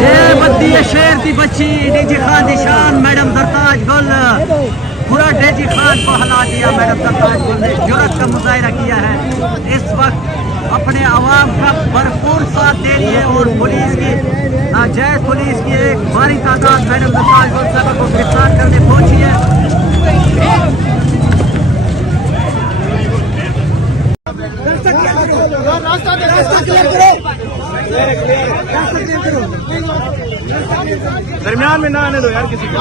ये बद्दी है शेर की बच्ची डेजी खान की शान मैडम सरताज गुल पूरा डेजी खान को हला दिया। मैडम सरताज गुल ने जुर्रत का मुजाहिरा किया है, इस वक्त अपने आवाम का भरपूर साथ दे रही है और पुलिस की नाजायज पुलिस की एक भारी तादाद मैडम सरताज गुल साहब को गिरफ्तार करने पहुंची है। दरमियान में ना आने दो यार किसी को।